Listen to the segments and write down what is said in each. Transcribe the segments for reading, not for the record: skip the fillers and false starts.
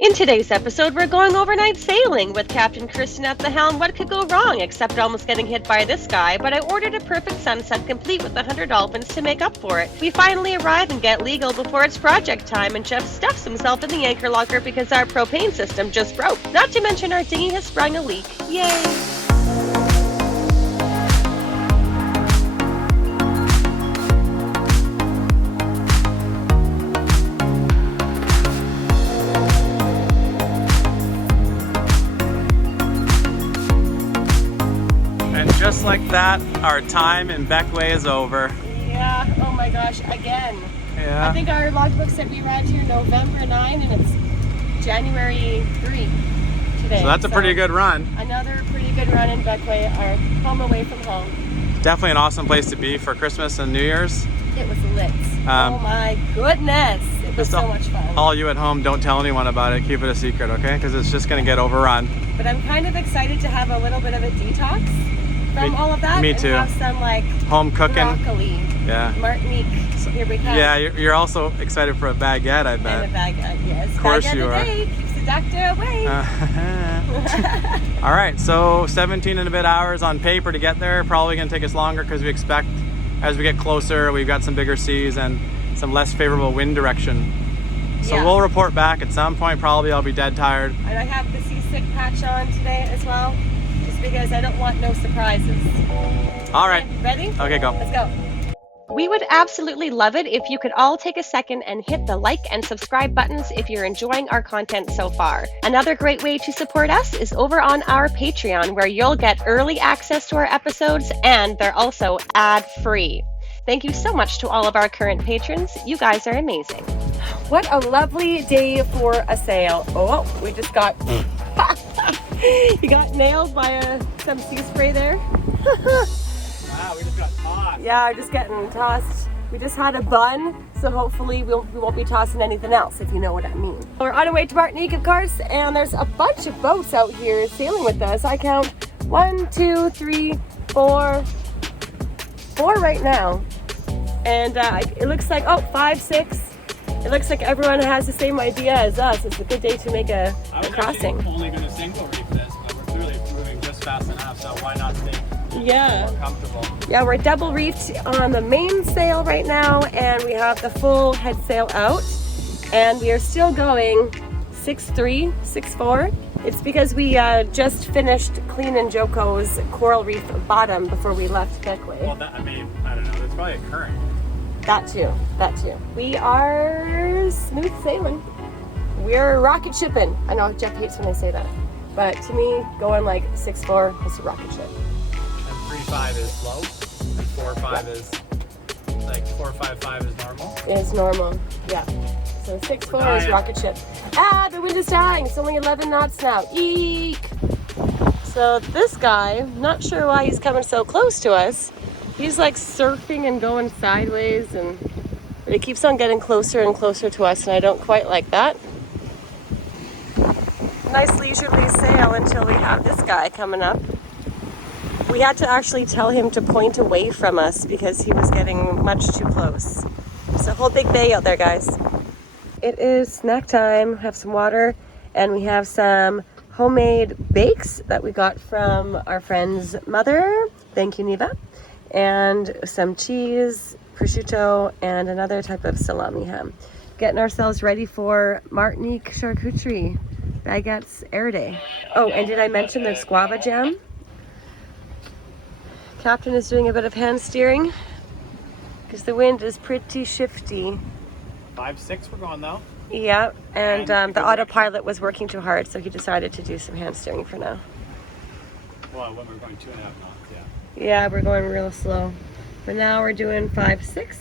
In today's episode, we're going overnight sailing with Captain Kristen at the helm. What could go wrong except almost getting hit by this guy? But I ordered a perfect sunset complete with 100 dolphins to make up for it. We finally arrive and get legal before it's project time, and Jeff stuffs himself in the anchor locker because our propane system just broke. Not to mention our dinghy has sprung a leak. Yay! Just like that, our time in Bequia is over. Yeah, oh my gosh, again. Yeah. I think our logbook said we arrived here November 9 and it's January 3 today. So that's a pretty good run. Another pretty good run in Bequia, our home away from home. Definitely an awesome place to be for Christmas and New Year's. It was lit. Oh my goodness. It was so much fun. All you at home, don't tell anyone about it. Keep it a secret, okay? Because it's just going to get overrun. But I'm kind of excited to have a little bit of a detox from all of that. Me too. And have some like home cooking. Broccoli. Yeah. Martinique. Here we come. Yeah, you're also excited for a baguette, I bet. And a baguette, yes. Of course baguette you are. Day keeps the doctor away. All right, so 17 and a bit hours on paper to get there. Probably going to take us longer because we expect as we get closer, we've got some bigger seas and some less favorable wind direction. So yeah. We'll report back at some point. Probably I'll be dead tired. And I have the seasick patch on today as well, just because I don't want no surprises. All right. Okay, ready? Okay, go. Let's go. We would absolutely love it if you could all take a second and hit the like and subscribe buttons if you're enjoying our content so far. Another great way to support us is over on our Patreon, where you'll get early access to our episodes and they're also ad-free. Thank you so much to all of our current patrons. You guys are amazing. What a lovely day for a sail. Oh, we just got... You got nailed by some sea spray there. Wow, we just got tossed. Yeah, just getting tossed. We just had a bun, so hopefully we won't be tossing anything else, if you know what I mean. We're on our way to Martinique, of course, and there's a bunch of boats out here sailing with us. I count 1, 2, 3, 4 right now. And it looks like, 5, 6. It looks like everyone has the same idea as us. It's a good day to make a crossing. I'm only going to single reef this, but we're clearly moving just fast enough, so why not stay more comfortable? Yeah, we're double reefed on the main sail right now, and we have the full head sail out, and we are still going 6'3", 6'4". It's because we just finished cleaning Joco's coral reef bottom before we left Bequia. Well, I don't know. There's probably a current. That too. We are smooth sailing. We're rocket shipping. I know Jeff hates when I say that, but to me, going like 6'4" is a rocket ship. And 3.5 is low, and 4.5 is like 4.55 is normal. It's normal, yeah. So 6'4" is rocket ship. Ah, the wind is dying. It's only 11 knots now. Eek! So this guy, not sure why he's coming so close to us. He's like surfing and going sideways, but he keeps on getting closer and closer to us, and I don't quite like that. Nice leisurely sail until we have this guy coming up. We had to actually tell him to point away from us because he was getting much too close. It's a whole big bay out there, guys. It is snack time. We have some water, and we have some homemade bakes that we got from our friend's mother. Thank you, Neva. And some cheese, prosciutto, and another type of salami ham. Getting ourselves ready for Martinique charcuterie baguettes air day. Oh, and did I mention there's guava jam? Captain is doing a bit of hand steering because the wind is pretty shifty. 5-6 we're going though. Yeah, and the autopilot was working too hard, so he decided to do some hand steering for now. Well, when we're going 2.5 knots, yeah. Yeah, we're going real slow. For now, we're doing 5-6.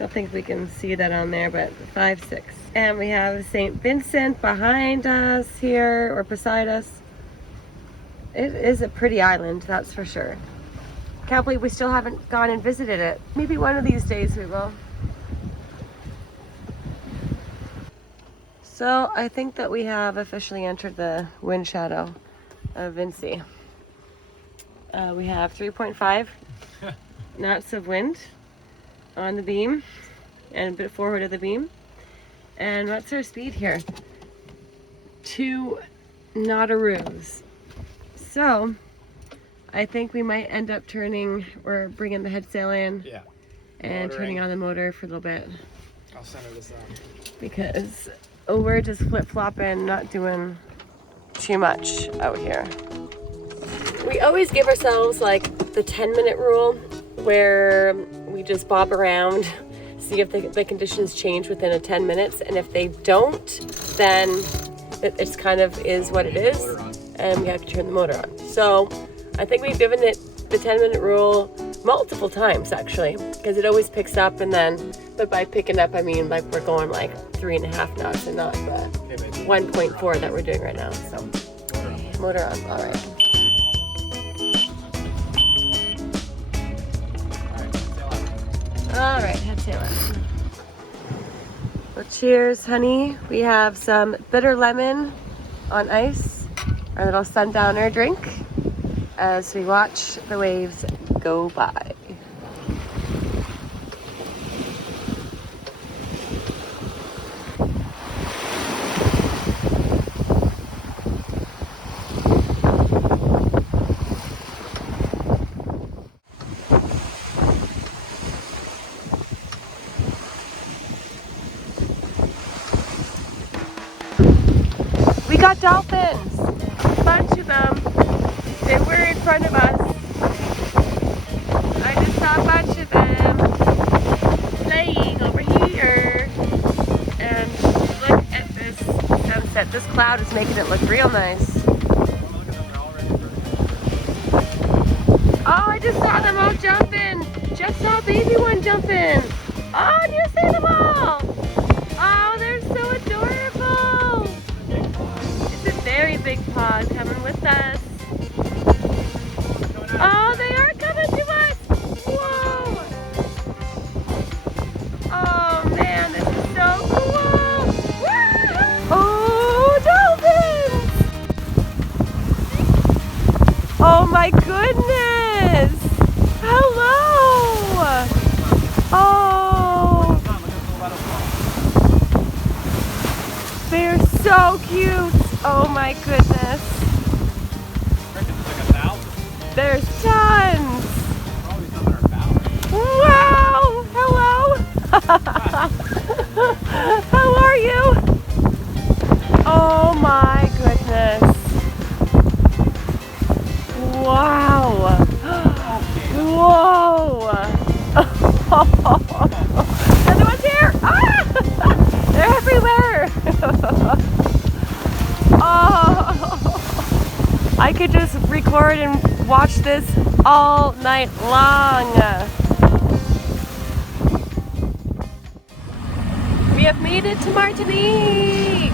Don't think we can see that on there, but 5-6. And we have St. Vincent behind us here, or beside us. It is a pretty island, that's for sure. Can't believe we still haven't gone and visited it. Maybe one of these days we will. So I think that we have officially entered the wind shadow of Vinci. We have 3.5 knots of wind on the beam and a bit forward of the beam. And what's our speed here? to Nautilus. So I think we might end up turning or bringing the head sail in. Yeah. And turning on the motor for a little bit. I'll center this up. Because we're just flip-flopping, not doing too much out here. We always give ourselves like the 10-minute rule where we just bob around, see if the conditions change within a 10 minutes. And if they don't, then it's kind of is what it is. And we have to turn the motor on. So I think we've given it the 10-minute rule multiple times actually, because it always picks up, and then, but by picking up I mean like we're going like 3.5 knots and not the 1.4 that we're doing right now. So motor on. All right. All right, head sail up. Well, cheers, honey. We have some bitter lemon on ice, our little sundowner drink, as we watch the waves go by. We got dolphins, a bunch of them. They were in front of us. I just saw a bunch of them playing over here. And look at this sunset. This cloud is making it look real nice. Oh, I just saw them all jumping. Just saw a baby one jumping. Oh, and you see them all. Oh, they're so adorable. It's a very big paw coming with us. Oh, they are coming to us! Whoa! Oh man, this is so cool! Woo! Oh, dolphins! Oh my goodness! Hello! Oh! They're so cute! Oh my goodness! There's tons! Wow! Hello! How are you? Oh my goodness! Wow! Whoa! Another one's here! Ah! They're everywhere! Oh! I could just record and watch this all night long. We have made it to Martinique,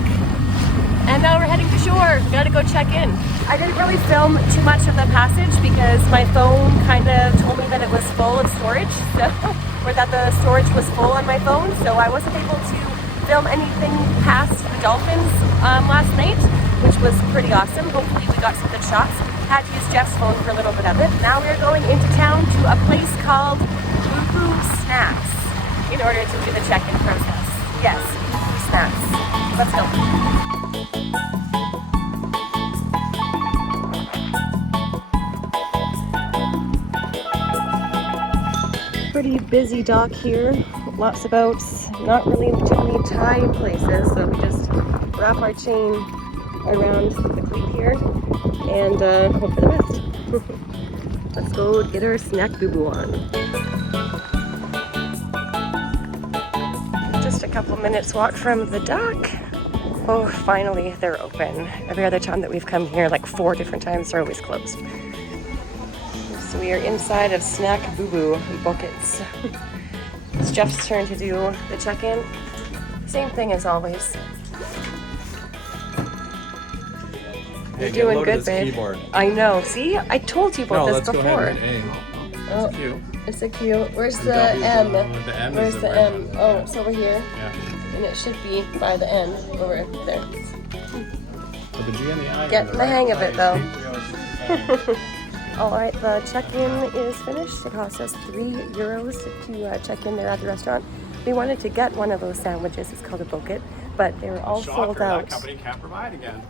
and now we're heading to shore. We gotta go check in. I didn't really film too much of the passage because my phone kind of told me that it was full of storage, so, or that the storage was full on my phone, so I wasn't able to film anything past the dolphins last night, which was pretty awesome. Hopefully we got some good shots. Had to use Jeff's phone for a little bit of it. Now we're going into town to a place called Boo Snacks in order to do the check-in process. Yes, Boo Snacks. Let's go. Pretty busy dock here. Lots of boats. Not really too many tide places, so we just wrap our chain around the cleat here and hope for the best. Let's go get our snack boo-boo on. Just a couple minutes walk from the dock. Oh, finally they're open. Every other time that we've come here, like 4 different times, they're always closed. So we are inside of Snack Boo-Boo buckets. It's Jeff's turn to do the check-in. Same thing as always. You're doing good, babe. Keyboard. I know. See? I told you about this before. Go ahead and oh, it's cute. It's a cute. Where's the M? The M Where's is the M? Oh, it's over here. Yeah. And it should be by the N over there. But the G and the I Get the hang of it, though. All right, the check-in is finished. It cost us €3 to check in there at the restaurant. We wanted to get one of those sandwiches. It's called a bucket. but they were all sold Shocker, out. that company can't provide again.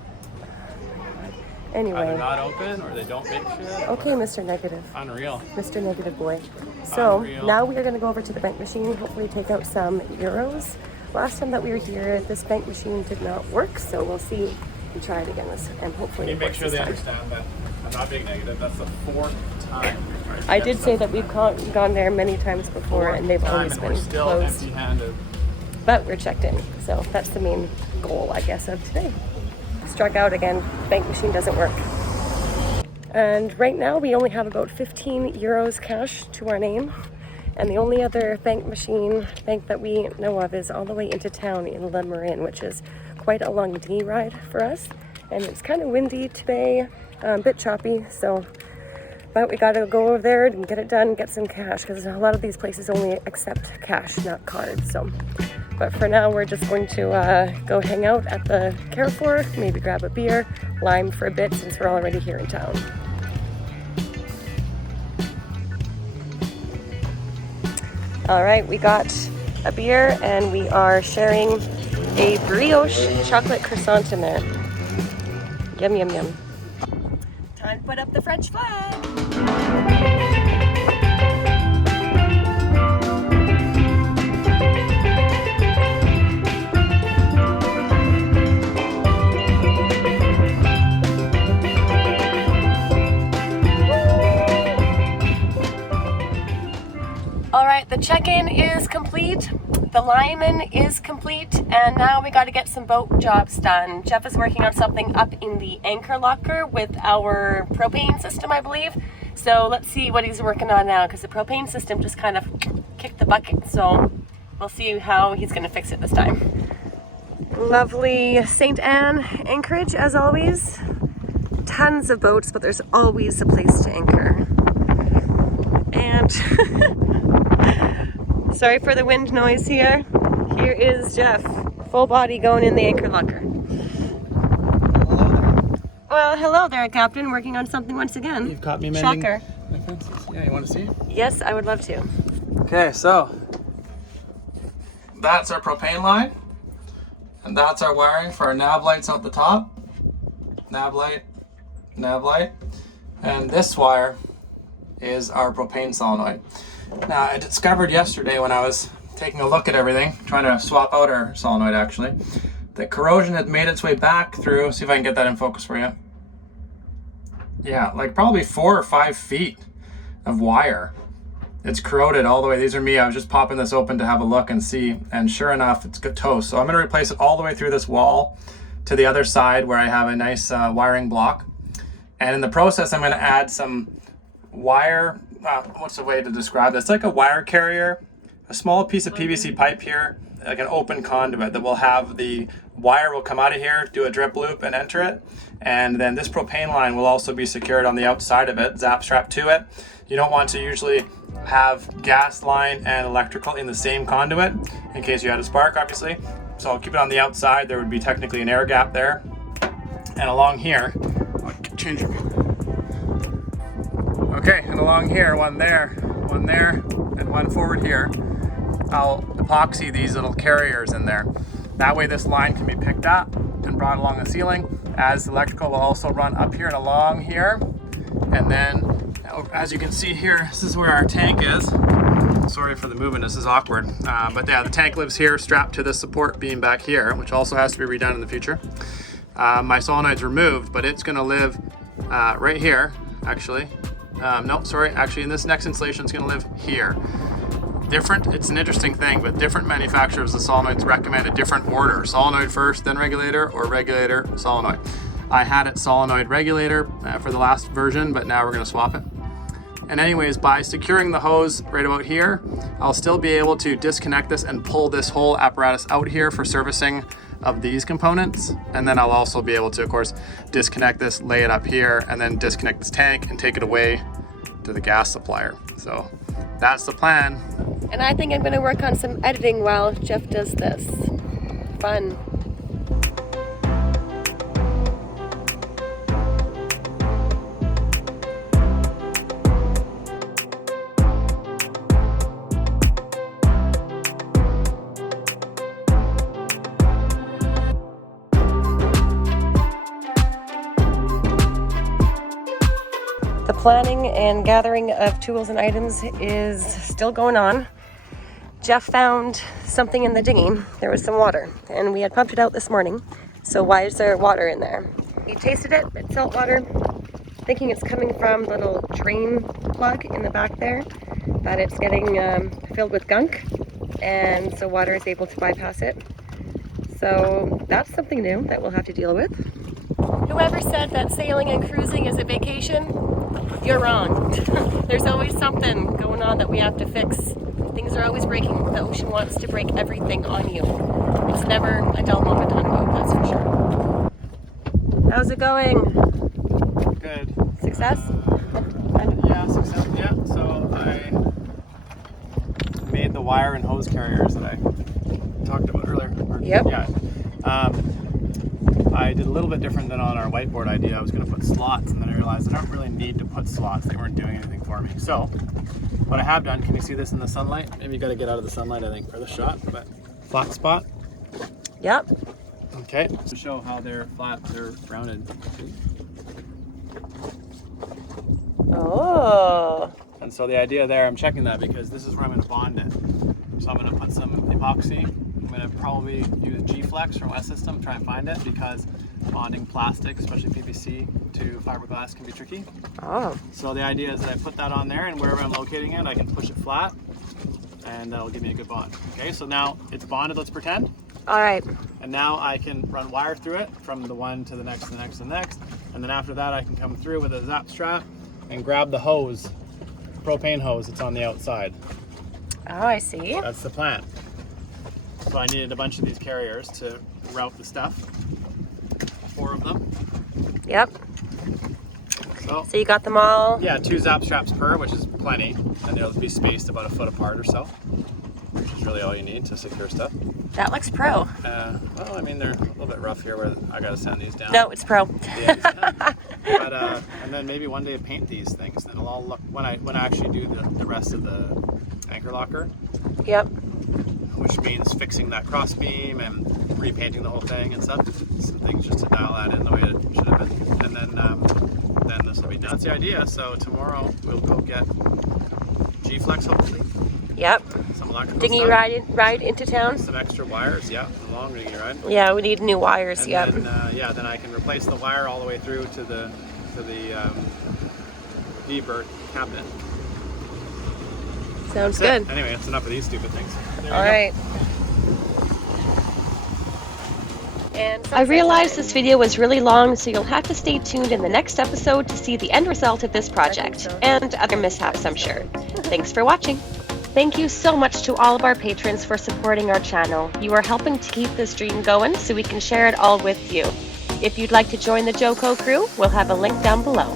Anyway. Either not open or they don't make shit. Okay, Mr. Negative. Unreal. Mr. Negative Boy. So Unreal. now we are going to go over to the bank machine, hopefully take out some euros. Last time that we were here, this bank machine did not work, so we'll see and try it again and hopefully Can you it make works sure they this time. understand that I'm not being negative? That's the fourth time. I did say that we've gone there many times before and they've always been we're still closed. empty-handed. But we're checked in, so that's the main goal, I guess, of today. Struck out again, bank machine doesn't work. And right now we only have about 15 euros cash to our name. And the only other bank that we know of is all the way into town in Le Marin, which is quite a long dinghy ride for us. And it's kind of windy today, a bit choppy, but we gotta go over there and get it done, get some cash, because a lot of these places only accept cash, not cards. But for now, we're just going to go hang out at the Carrefour, maybe grab a beer, lime for a bit since we're already here in town. All right, we got a beer and we are sharing a brioche chocolate croissant in there. Yum, yum, yum. Time to put up the French flag. All right, the check-in is complete, the lineman is complete, and now we got to get some boat jobs done. Jeff is working on something up in the anchor locker with our propane system, I believe. So let's see what he's working on now, because the propane system just kind of kicked the bucket. So we'll see how he's going to fix it this time. Lovely St. Anne anchorage, as always. Tons of boats, but there's always a place to anchor. And sorry for the wind noise here. Here is Jeff, full body going in the anchor locker. Hello there. Well, hello there, Captain, working on something once again. You've caught me mending Shocker. my fences. Yeah, you want to see? Yes, I would love to. Okay, so that's our propane line, and that's our wiring for our nav lights out the top. Nav light, and this wire is our propane solenoid. Now, I discovered yesterday when I was taking a look at everything, trying to swap out our solenoid actually, the corrosion had made its way back through, see if I can get that in focus for you. Yeah, like probably 4 or 5 feet of wire. It's corroded all the way. These are me, I was just popping this open to have a look and see, and sure enough, it's good toast. So I'm gonna replace it all the way through this wall to the other side where I have a nice wiring block. And in the process, I'm gonna add some wire, what's the way to describe this? It's like a wire carrier, a small piece of PVC pipe here, like an open conduit that will have the wire will come out of here, do a drip loop and enter it. And then this propane line will also be secured on the outside of it, zap strap to it. You don't want to usually have gas line and electrical in the same conduit in case you had a spark, obviously. So I'll keep it on the outside. There would be technically an air gap there. And along here, I'll change it. Okay, and along here, one there, and one forward here. I'll epoxy these little carriers in there. That way this line can be picked up and brought along the ceiling, as the electrical will also run up here and along here. And then, as you can see here, this is where our tank is. Sorry for the movement, this is awkward. But yeah, the tank lives here, strapped to this support beam back here, which also has to be redone in the future. My solenoid's removed, but it's gonna live right here, actually. No, sorry, actually in this next installation it's gonna live here. It's an interesting thing, but different manufacturers of solenoids recommend a different order. Solenoid first, then regulator, or regulator, solenoid. I had it solenoid regulator for the last version, but now we're gonna swap it. And anyways, by securing the hose right about here, I'll still be able to disconnect this and pull this whole apparatus out here for servicing of these components. And then I'll also be able to, of course, disconnect this, lay it up here, and then disconnect this tank and take it away to the gas supplier. So that's the plan. And I think I'm gonna work on some editing while Jeff does this. Fun. The planning and gathering of tools and items is still going on. Jeff found something in the dinghy. There was some water, and we had pumped it out this morning. So why is there water in there? He tasted it, it's salt water, thinking it's coming from the little drain plug in the back there, that it's getting filled with gunk, and so water is able to bypass it. So that's something new that we'll have to deal with. Whoever said that sailing and cruising is a vacation, you're wrong. There's always something going on that we have to fix. Things are always breaking. The ocean wants to break everything on you. It's never a dull moment on a boat, that's for sure. How's it going? Good. Success? Yeah, success. Yeah. So I made the wire and hose carriers that I talked about earlier. Yep. Yeah. I did a little bit different than on our whiteboard idea. I was going to put slots, and then I realized I don't really need to put slots. They weren't doing anything for me. So what I have done, can you see this in the sunlight? Maybe you got to get out of the sunlight, I think, for the shot. But flat spot. Yep. Okay. To show how they're flat, they're rounded. Oh. And so the idea there, I'm checking that because this is where I'm going to bond it. So I'm going to put some epoxy. I'm going to probably use G-Flex from West System, try and find it, because bonding plastic, especially PVC, to fiberglass can be tricky. Oh. So the idea is that I put that on there, and wherever I'm locating it, I can push it flat, and that'll give me a good bond. Okay, so now it's bonded, let's pretend. All right. And now I can run wire through it from the one to the next, to the next, to the next. And then after that, I can come through with a zap strap and grab the hose, propane hose that's on the outside. Oh, I see. That's the plan. So I needed a bunch of these carriers to route the stuff. 4 of them. Yep. So you got them all? yeah, 2 zap straps per, which is plenty. And they'll be spaced about a foot apart or so, which is really all you need to secure stuff. That looks pro. Well, I mean, they're a little bit rough here where I got to sand these down. No, it's pro. Yeah, but and then maybe one day paint these things. Then it'll all look, when I actually do the rest of the anchor locker. Yep. Which means fixing that cross beam and repainting the whole thing and stuff. Some things just to dial that in the way it should have been. And then this will be done. That's the idea. So tomorrow we'll go get G-Flex hopefully. Yep. Some electrical Dinghy stuff. ride into town. Some extra wires, yeah, a long dinghy ride. Yeah, we need new wires. And Yep. then, then I can replace the wire all the way through to the D-bird cabinet. Sounds That's good. it. Anyway, that's enough of these stupid things. There All you go. right. And I realize this video was really long, so you'll have to stay tuned in the next episode to see the end result of this project, and other mishaps, I'm sure. Thanks for watching. Thank you so much to all of our patrons for supporting our channel. You are helping to keep this dream going so we can share it all with you. If you'd like to join the Joco crew, we'll have a link down below.